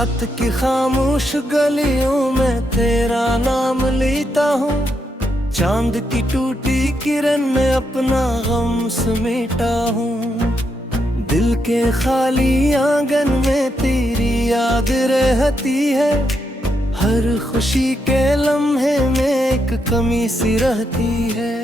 रात की खामोश गलियों में तेरा नाम लेता हूँ, चांद की टूटी किरण में अपना गम समेटा हूँ। दिल के खाली आंगन में तेरी याद रहती है, हर खुशी के लम्हे में एक कमी सी रहती है।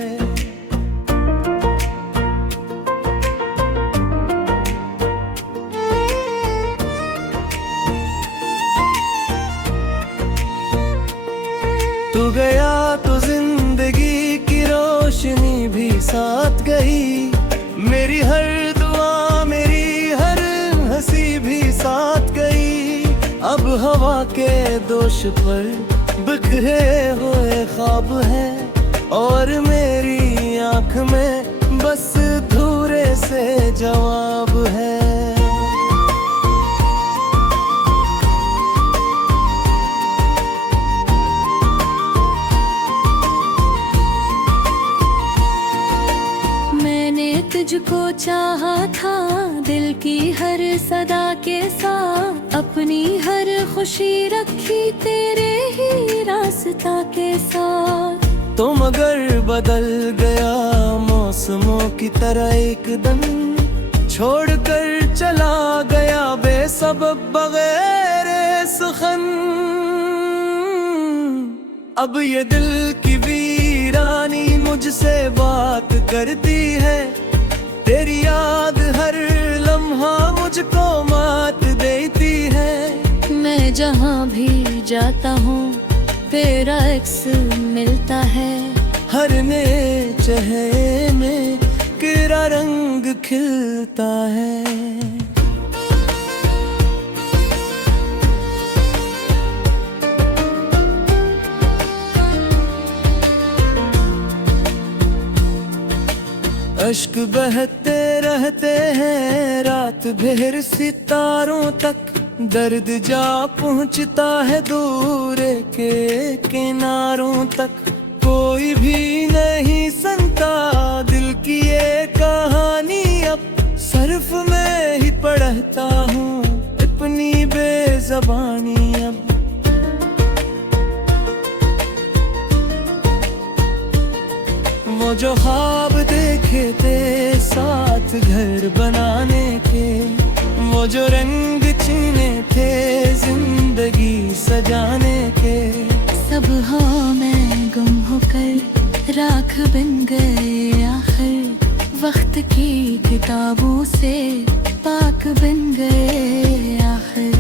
तू गया तो जिंदगी की रोशनी भी साथ गई, मेरी हर दुआ मेरी हर हंसी भी साथ गई। अब हवा के दोष पर बिखरे हुए ख्वाब है, और मेरी आंख में बस धूरे से जवाब है। तुझको चाहा था दिल की हर सदा के साथ, अपनी हर खुशी रखी तेरे ही रास्ता के साथ। तो मगर बदल गया मौसमों की तरह एकदम, छोड़कर चला गया बेसबब बगैर सुखन। अब ये दिल की वीरानी मुझसे बात करती है, तेरी याद हर लम्हा मुझको मात देती है। मैं जहाँ भी जाता हूँ तेरा अक्स मिलता है, हर नए चेहरे में तेरा रंग खिलता है। अश्क बहते रहते हैं रात भर सितारों तक, दर्द जा पहुँचता है दूर के किनारों तक। कोई भी नहीं सुनता दिल की ये कहानी, अब सिर्फ मैं ही पढ़ता हूँ अपनी बेज़बानी। अब वो जो ख्वाब देखे थे साथ घर बनाने के, वो जो रंग चुने थे जिंदगी सजाने के, सब हाँ मैं गुम होकर राख बन गए आखिर, वक्त की किताबों से पाक बन गए आखिर।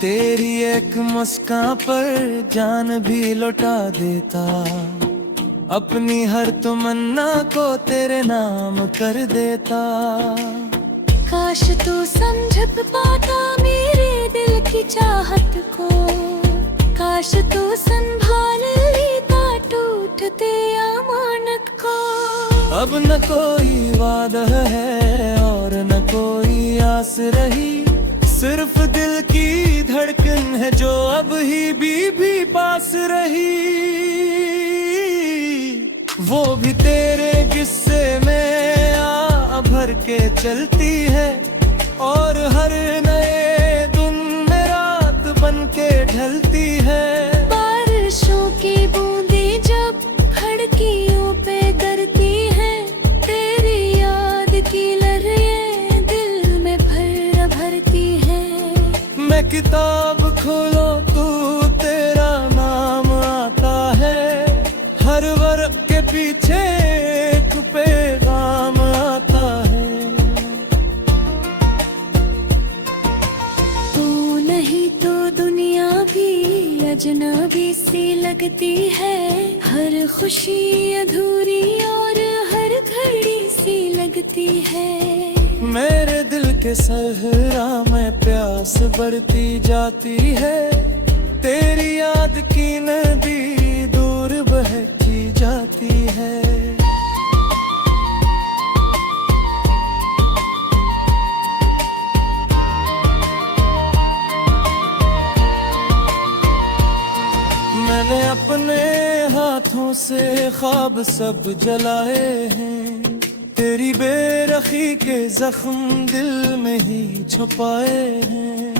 तेरी एक मुस्कान पर जान भी लौटा देता, अपनी हर तमन्ना को तेरे नाम कर देता। काश तू समझ पाता मेरे दिल की चाहत को, काश तू संभाल लेता टूटते अमानत को। अब न कोई वादा है और न कोई आस रही, सिर्फ दिल की धड़कन है जो अब ही भी पास रही। वो भी तेरे किस्से में आ भर के चलती है, और हर नए दिन में रात बन के ढलती है। बारिशों की बूंदें जब खिड़कियों पे गिरती है, तेरी याद की लहरें दिल में भरती है। मैं किताब खोलो तू तेरा नाम आता है, हर वर्क के पीछे एक पैगाम आता है। तू नहीं तो दुनिया भी अजनबी सी लगती है, हर खुशी अधूरी और हर घड़ी सी लगती है। मेरे दिल के सहरा में प्यास बढ़ती जाती है, तेरी याद की नदी दूर बहती जाती है। मैंने ख्वाब सब जलाए हैं, तेरी बेरखी के जख्म दिल में ही छुपाए हैं।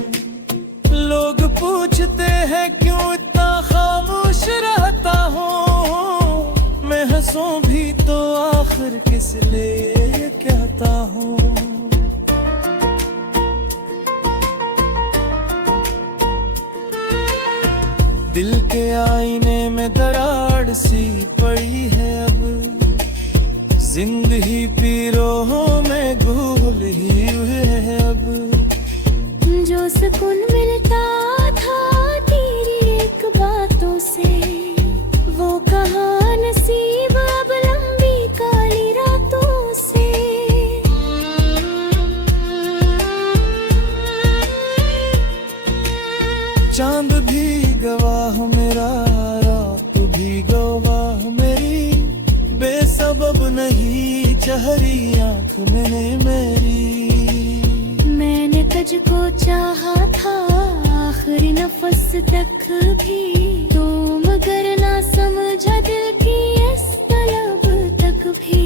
लोग पूछते हैं क्यों इतना खामोश रहता हूँ, मैं हंसूं भी तो आखिर किस लिए कहता हूँ। दिल के आईने में दरार सी पड़ी है अब, जिंदगी पीरों में घुल ही हुए है अब। जो सुकून मिलता था तेरी एक बातों से, वो कहाँ नसीब अब लंबी काली रातों से। चांद भी गवाह मेरा, रात भी गवाह मेरी, बेसबब नहीं चहरी आँख मैंने मेरी। मैंने तुझको चाहा था आखिरी नफस तक भी, तो मगर ना समझा दिल की इस तलब तक भी।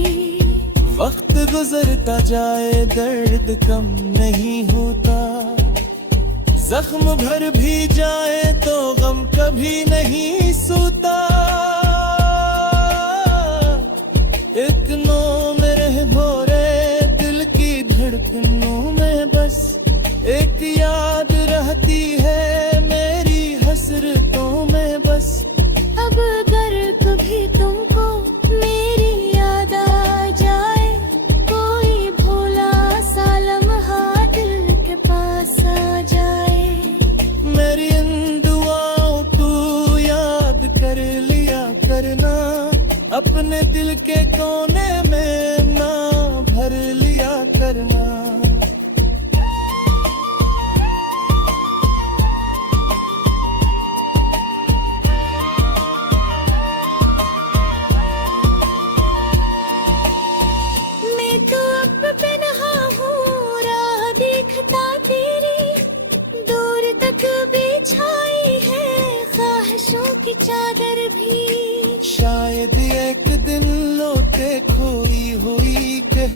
वक्त गुजरता जाए दर्द कम नहीं होता, जख्म भर भी जाए तो गम कभी नहीं सूता। एक नो मेरे भोरे दिल की धड़कनों में बस एक याद रहती है मेरी हसरतों में बस। अब अगर कभी तुमको मेरी याद आ जाए, कोई भोला सा लम्हा दिल के पास आ जाए, मेरी इन दुआओं तू याद कर लिया करना, अपने दिल के कोने में ना भर लिया करना। मैं तो अब बेनहा हूँ, राह देखता तेरी, दूर तक बिछाई है ख्वाहिशों की चादर भी। शायद एक दिन लोटे खोई हुई के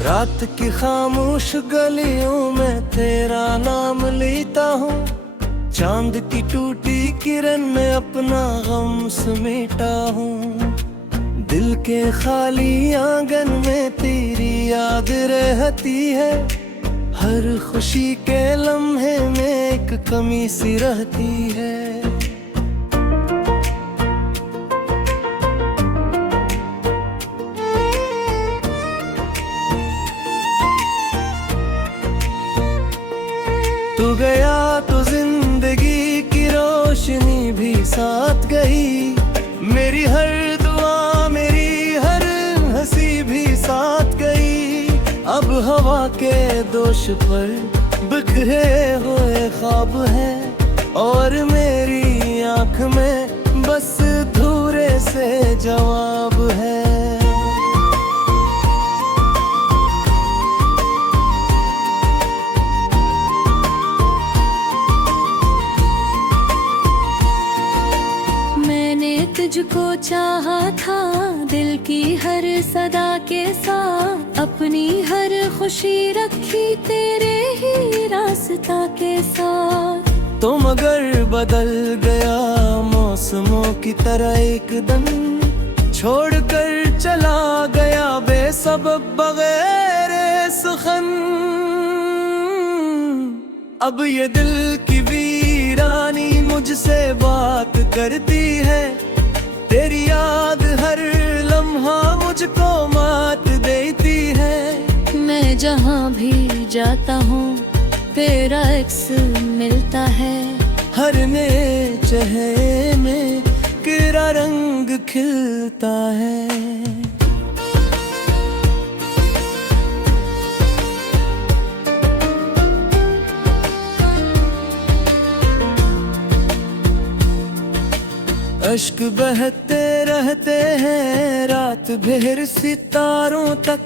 रात की खामोश गलियों में तेरा नाम लेता हूँ, चांद की टूटी किरण में अपना गम समेटा हूँ। दिल के खाली आंगन में तेरी याद रहती है, हर खुशी के लम्हे में एक कमी सी रहती है। तू गया तो जिंदगी की रोशनी भी साथ गई, मेरी हर दुआ मेरी हर हंसी भी साथ गई। अब हवा के दोष पर बिखरे हुए ख्वाब हैं, और मेरी आंख में बस धूरे से जवाब है। तुझको चाहा था दिल की हर सदा के साथ, अपनी हर खुशी रखी तेरे ही रास्ता के साथ। तो मगर बदल गया मौसमों की तरह एकदम, छोड़कर चला गया बेसबब बगैर सुखन। अब ये दिल की वीरानी मुझसे बात करती है, तेरी याद हर लम्हा मुझको मात देती है। मैं जहाँ भी जाता हूँ तेरा अक्स मिलता है, हर नए चेहरे में तेरा रंग खिलता है। अश्क बहते रहते हैं रात भर सितारों तक,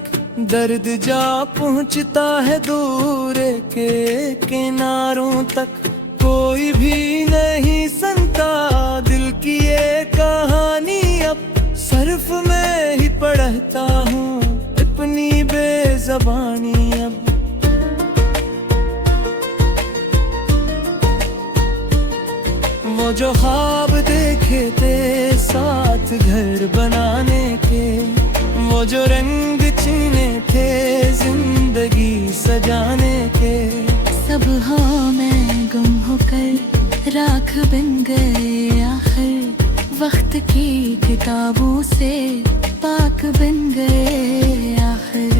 दर्द जा पहुंचता है दूर के किनारों तक। कोई भी नहीं सुनता दिल की ये कहानी, अब सिर्फ मैं ही पढ़ता हूँ अपनी बेज़बानी। अब वो जो ख्वाब देखे थे साथ घर बनाने के, वो जो रंग चुने थे जिंदगी सजाने के, सब हाँ मैं गुम होकर राख बन गए आखिर, वक्त की किताबों से पाक बन गए आखिर।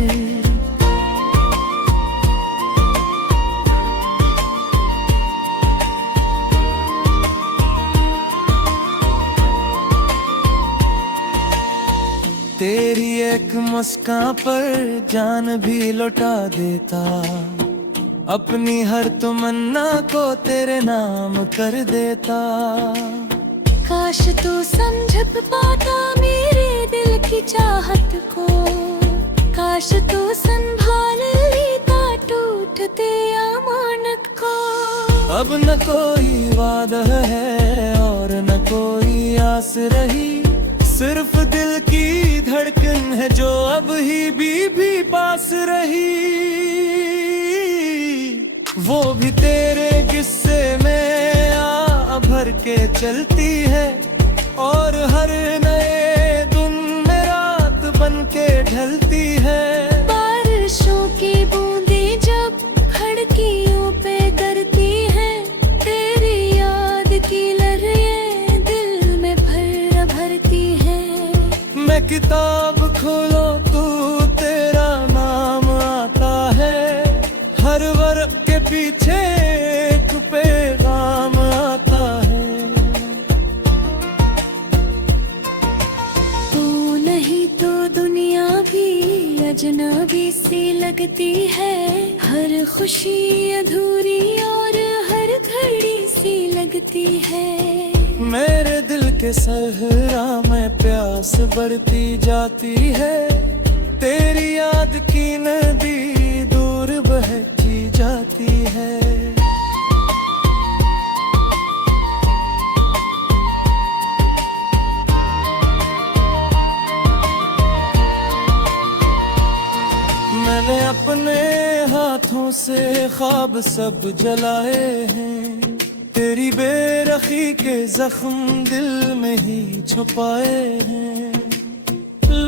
तेरी एक मुस्कान पर जान भी लौटा देता, अपनी हर तमन्ना को तेरे नाम कर देता। काश तू समझ पाता मेरे दिल की चाहत को, काश तू संभाल लेता टूटते अमानत को। अब न कोई वादा है और न कोई आस रही, सिर्फ दिल की धड़कन है जो अब ही भी पास रही। वो भी तेरे किस्से में आ भर के चलती है, और हर नए दिन में रात बन के ढलती है। बारिशों की बूंदें जब खिड़कियों पे गिरती हैं, तेरी याद की लहरें दिल में भरती हैं। मैं किताब खोलो तू तेरा नाम आता है, हर वर्क के पीछे एक पैगाम आता है। तू नहीं तो दुनिया भी अजनबी सी लगती है, हर खुशी अधूरी और हर घड़ी सी लगती है। मेरे दिल के सहरा में प्यास बढ़ती जाती है, तेरी याद की नदी दूर बहती जाती है। मैंने अपने हाथों से ख्वाब सब जलाए हैं, तेरी बेरखी के जख्म दिल में ही छुपाए हैं।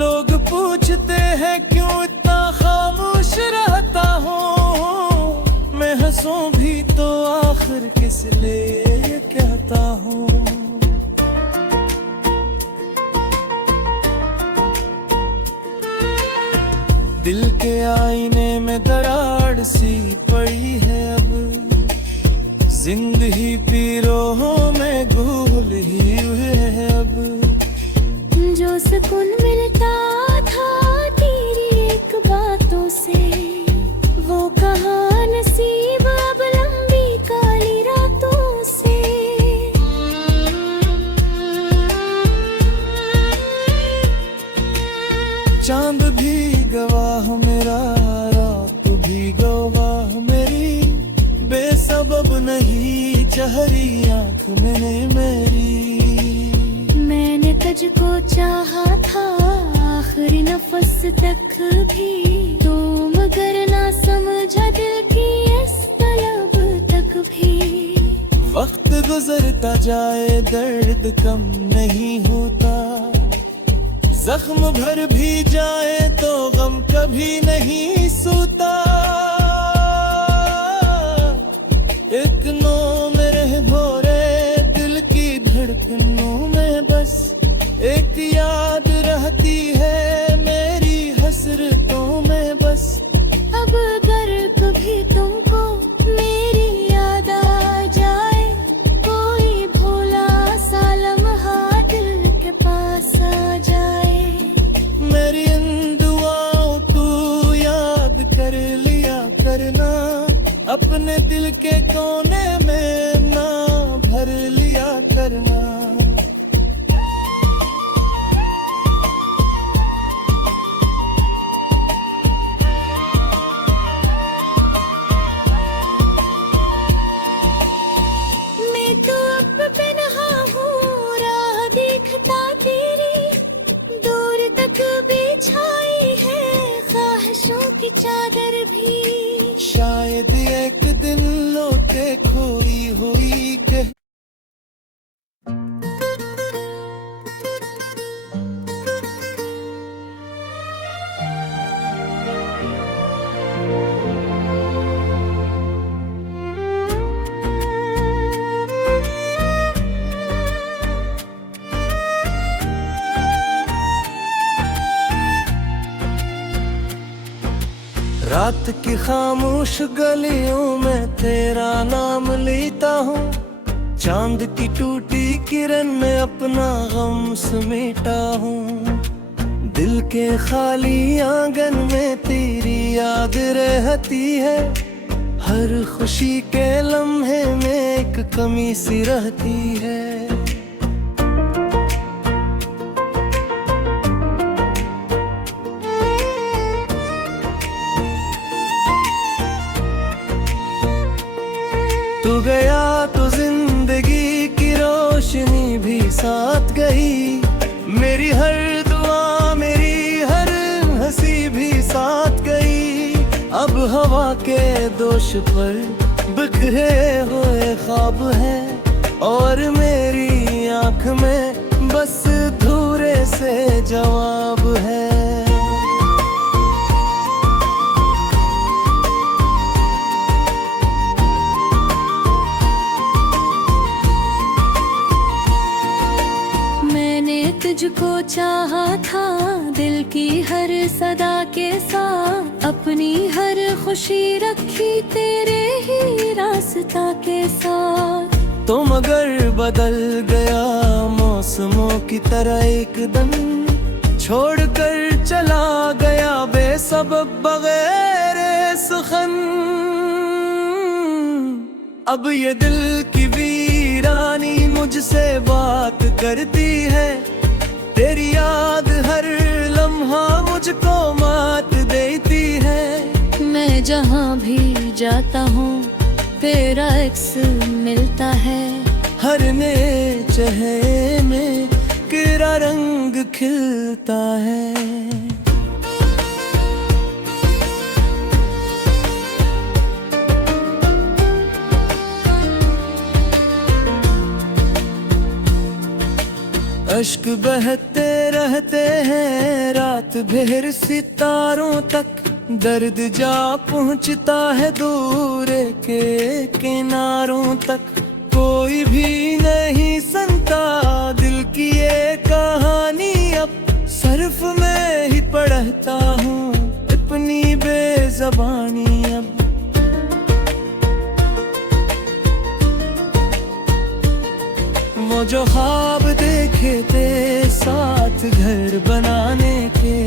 लोग पूछते हैं क्यों इतना खामोश रहता हूँ, मैं हंसूं भी तो आखिर किस लिए कहता हूँ। दिल के आईने में दरार सी पड़ी है, अब जिंदगी पीरों में घुल ही हुए है। अब जो सुकून मिलता था तेरी एक बातों से, वो कहाँ नसीब अब लंबी काली रातों से। चांद भी गवाह मेरा, रात भी गवाह मेरी, बेसबब नहीं चहरी आँख मैंने मेरी। मैंने तुझको चाहा था आखिरी नफस तक भी, तो मगर ना समझा दिल की इस तलब तक भी। वक्त गुजरता जाए दर्द कम नहीं होता, जख्म भर भी जाए तो गम कभी नहीं सोता। एक नो मेरे भोरे दिल की धड़कनों में बस एक याद रहती है मेरी हसरतों में बस। अब अगर कभी तुमको मेरी याद आ जाए, कोई भोला सा लम्हा दिल के पास आ जाए, मेरी इन दुआओं तू याद कर लिया करना, अपने दिल के कोने में चादर भी शायद एक दिन लौटे खोई हुई के। रात की खामोश गलियों में तेरा नाम लेता हूँ, चांद की टूटी किरण में अपना गम समेटा हूँ। दिल के खाली आंगन में तेरी याद रहती है, हर खुशी के लम्हे में एक कमी सी रहती है। तू गया तो जिंदगी की रोशनी भी साथ गई, मेरी हर दुआ मेरी हर हंसी भी साथ गई। अब हवा के दोष पर बिखरे हुए ख्वाब है, और मेरी आंख में बस धूरे से जवाब है। तुझको चाहा था दिल की हर सदा के साथ, अपनी हर खुशी रखी तेरे ही रास्ता के साथ। तो मगर बदल गया मौसमों की तरह एकदम, छोड़कर चला गया बेसबब बगैर सुखन। अब ये दिल की वीरानी मुझसे बात करती है, तेरी याद हर लम्हा मुझको मात देती है। मैं जहाँ भी जाता हूँ तेरा अक्स मिलता है, हर नए चेहरे में तेरा रंग खिलता है। अश्क बहते रहते हैं रात भर सितारों तक, दर्द जा पहुँचता है दूर के किनारों तक। कोई भी नहीं सुनता दिल की ये कहानी, अब सिर्फ मैं ही पढ़ता हूँ अपनी बेज़बानी। अब वो जो ख्वाब देखे थे साथ घर बनाने के,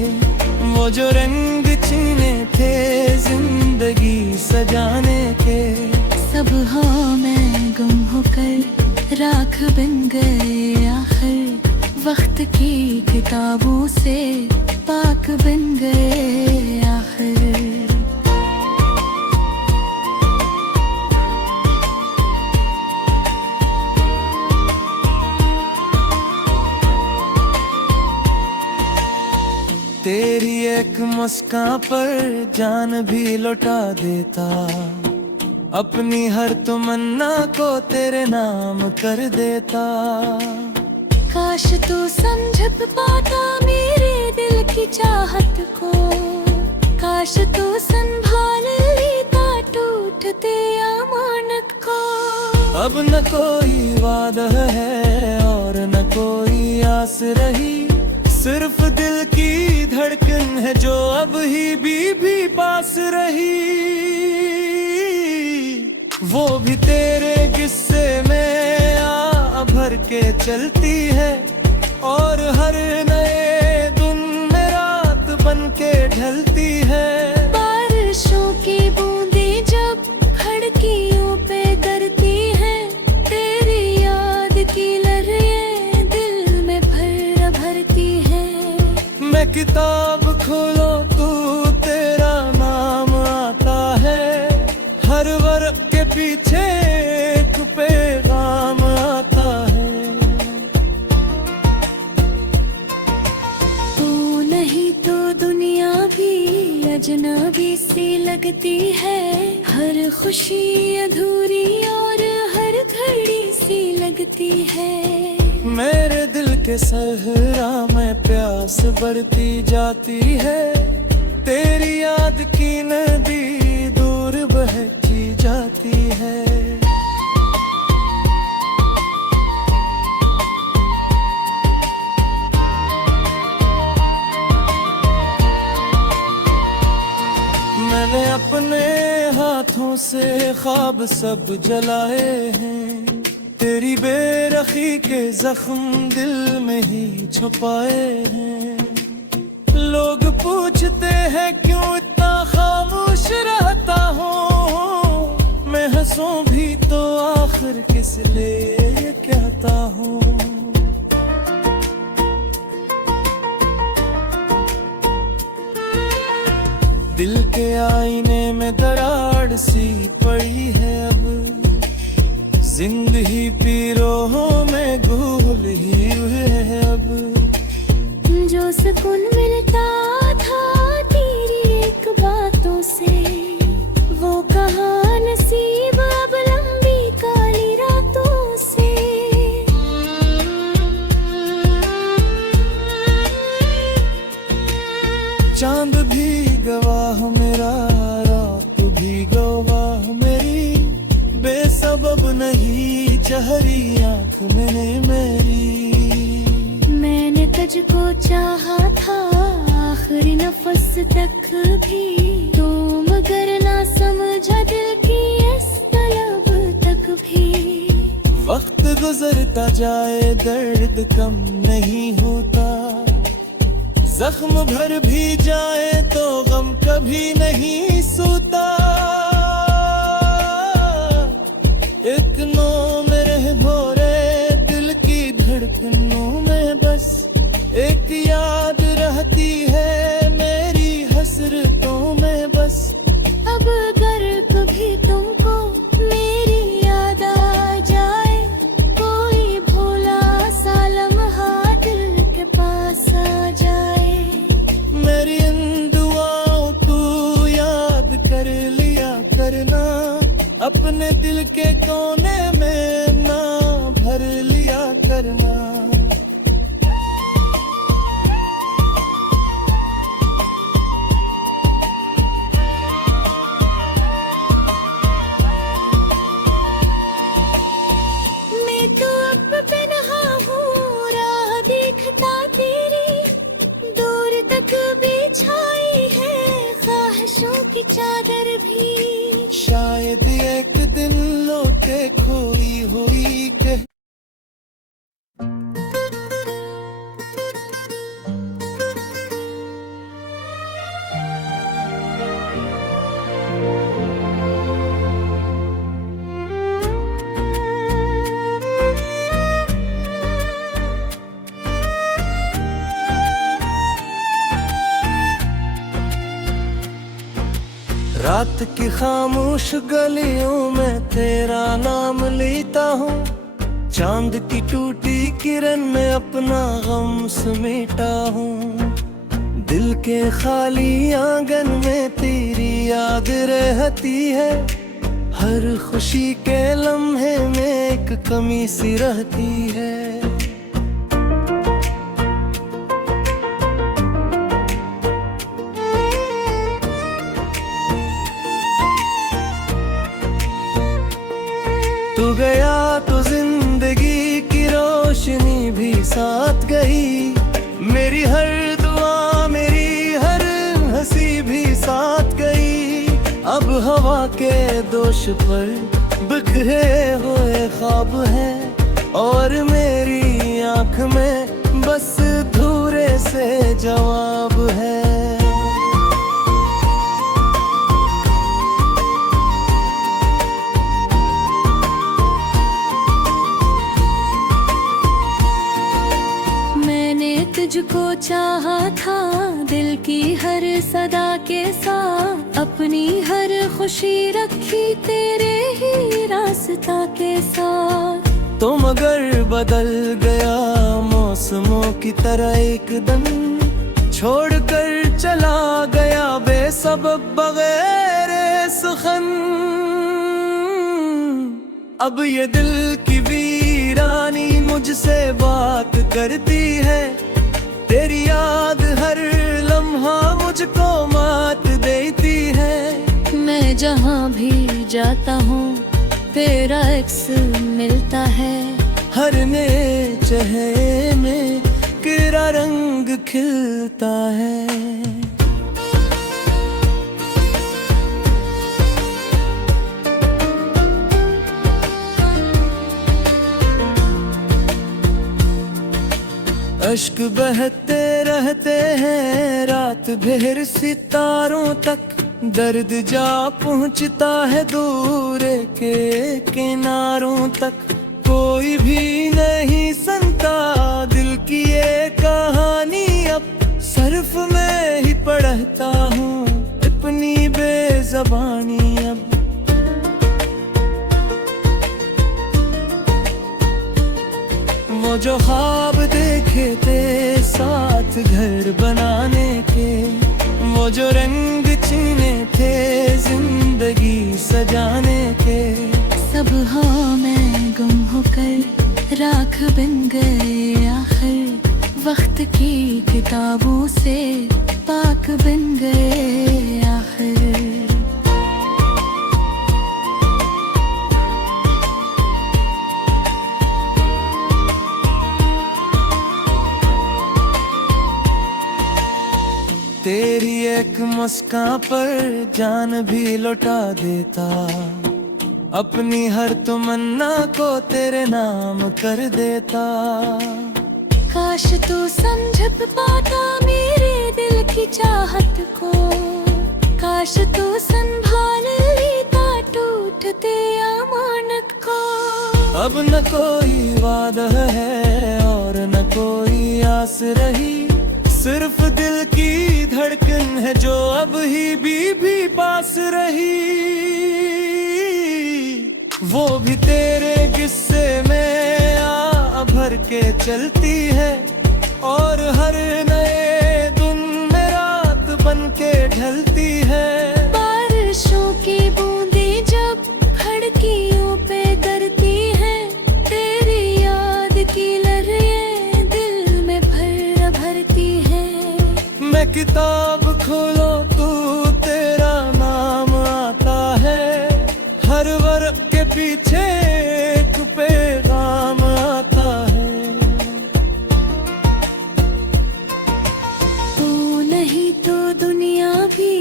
वो जो रंग चुने थे जिंदगी सजाने के, सब हाँ मैं गुम होकर राख बन गए आखिर, वक्त की किताबों से पाक बन गए आखिर। तेरी एक मुस्कान पर जान भी लौटा देता, अपनी हर तमन्ना को तेरे नाम कर देता। काश तू समझ पाता मेरे दिल की चाहत को, काश तू संभाल लेता टूटते अमानत को। अब न कोई वादा है और न कोई आस रही, सिर्फ दिल की धड़कन है जो अब ही भी पास रही। वो भी तेरे किस्से में आ भर के चलती है, और हर नए दिन में रात बन के ढलती है। बारिशों की बूंदें जब खिड़कियों पे गिरती हैं, तेरी याद की लहरें दिल में भरती हैं। मैं किताब खोलो तू तेरा नाम आता है, हर वर्क के पीछे एक पैगाम आता है। तू नहीं तो दुनिया भी अजनबी खुशी अधूरी और हर घड़ी सी लगती है। मेरे दिल के सहरा में प्यास बढ़ती जाती है, तेरी याद की नदी दूर बहती जाती है। मैंने अपने हाथों से ख्वाब सब जलाए हैं, तेरी बेरखी के जख्म दिल में ही छुपाए हैं। लोग पूछते हैं क्यों इतना खामोश रहता हूँ, मैं हंसूं भी तो आखिर किस लिए कहता हूँ। दिल के आईने में दरार सी पड़ी है, अब जिंदगी पीरों में घुल ही हुए है। अब जो सुकून मिलता था तेरी एक बातों से, वो कहाँ नसीब अब लंबी काली रातों से। चांद भी गवाह मेरा, रात भी गवाह मेरी, बेसबब नहीं चहरी आँख मैंने मेरी। मैंने तुझको चाहा था आखिरी नफस तक भी, तो मगर ना समझा दिल की इस तलब तक भी। वक्त गुजरता जाए दर्द कम नहीं होता, जख्म भर भी जाए तो गम कभी नहीं सोता। एक नो मेरे भोरे दिल की धड़कनों में बस एक याद रहती है मेरी हसरतों में बस। अब अगर कभी तुमको मेरी याद आ जाए, कोई भोला सा लम्हा दिल के पास आ जाए, मेरी इन दुआओं तू याद कर लिया करना, अपने दिल के कोने में ना भर लिया करना। मैं तो अब बेनहा हूँ, राह देखता तेरी, दूर तक बिछाई है ख्वाहिशों की चादर भी। शायद एक दिन लौटे खोई हुई के रात की खामोश गलियों में तेरा नाम लेता हूँ, चांद की टूटी किरण में अपना गम समेटा हूँ। दिल के खाली आंगन में तेरी याद रहती है, हर खुशी के लम्हे में एक कमी सी रहती है। तू गया तो जिंदगी की रोशनी भी साथ गई, मेरी हर दुआ मेरी हर हंसी भी साथ गई। अब हवा के दोष पर बिखरे हुए ख्वाब हैं, और मेरी आंख में बस धूरे से जवाब है। तुझको चाहा था दिल की हर सदा के साथ, अपनी हर खुशी रखी तेरे ही रास्ता के साथ। तो मगर बदल गया मौसमों की तरह एकदम, छोड़कर चला गया बेसबब बगैर सुखन। अब ये दिल की वीरानी मुझसे बात करती है, तेरी याद हर लम्हा मुझको मात देती है। मैं जहाँ भी जाता हूँ तेरा एक्स मिलता है, हर नए चेहरे में तेरा रंग खिलता है। अश्क बहते रहते हैं रात भर सितारों तक, दर्द जा पहुंचता है दूर के किनारों तक। कोई भी नहीं सुनता दिल की ये कहानी, अब सिर्फ मैं ही पढ़ता हूँ अपनी बेज़बानी। अब वो जो ख्वाब देखे थे साथ घर बनाने के, वो जो रंग चुने थे जिंदगी सजाने के, सब हाँ मैं गुम होकर राख बन गए आखिर। वक्त की किताबों से पाक बन गए आखिर। तेरी एक मुस्कान पर जान भी लौटा देता, अपनी हर तमन्ना को तेरे नाम कर देता। काश तू समझ पाता मेरे दिल की चाहत को, काश तू संभाल लेता टूटते अमानत को। अब न कोई वादा है और न कोई आस रही, सिर्फ दिल की धड़कन है जो अब ही भी पास रही। वो भी तेरे किस्से में आ भर के चलती है, और हर नए दिन में रात बन के ढलती है। बारिशों की बूंदें जब खिड़कियों पे गिरती हैं, तेरी याद की लहरें दिल में भरती हैं। मैं किताब खोलो तू तेरा नाम आता है, हर वर्ग के पीछे एक पैगाम आता है। तू नहीं तो दुनिया भी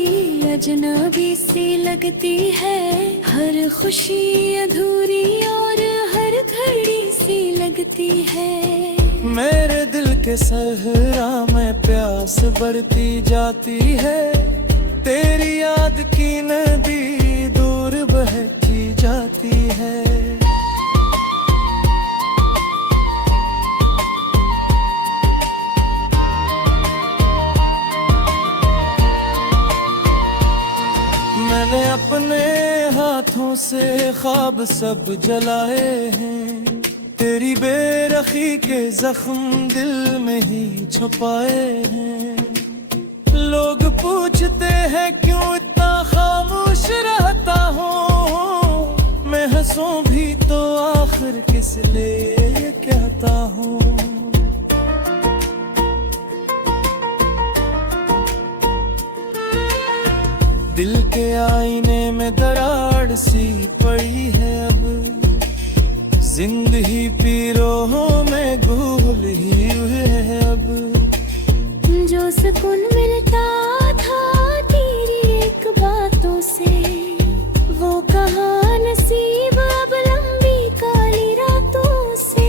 अजनबी सी लगती है, हर खुशी अधूरी और हर घड़ी सी लगती है। मेरे दिल के सहरा में प्यास बढ़ती जाती है, तेरी याद की नदी दूर बहती जाती है। मैंने अपने हाथों से ख्वाब सब जलाए हैं, तेरी बेरखी के जख्म दिल में ही छुपाए हैं। लोग पूछते हैं क्यों इतना खामोश रहता हूँ, मैं हंसूं भी तो आखिर किस लिए कहता हूँ। दिल के आईने में दरार सी पड़ी है, अब जिंदगी पीरों में घुल ही हुए है। अब जो सुकून मिलता था तेरी एक बातों से, वो कहाँ नसीब अब लंबी काली रातों से।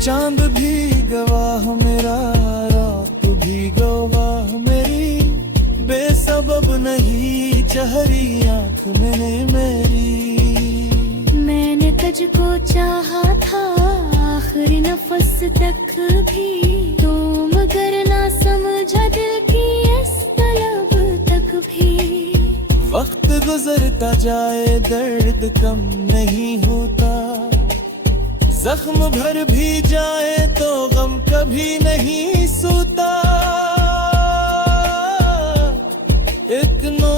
चांद भी गवाह मेरा, रात भी गवाह मेरी, बेसबब नहीं चहरी आँख मैंने मेरी। मैंने तुझको चाहा था आखिरी नफस तक भी, तो मगर ना समझा दिल की इस तलब तक भी। वक्त गुजरता जाए दर्द कम नहीं होता, जख्म भर भी जाए तो गम कभी नहीं सूता। एक नो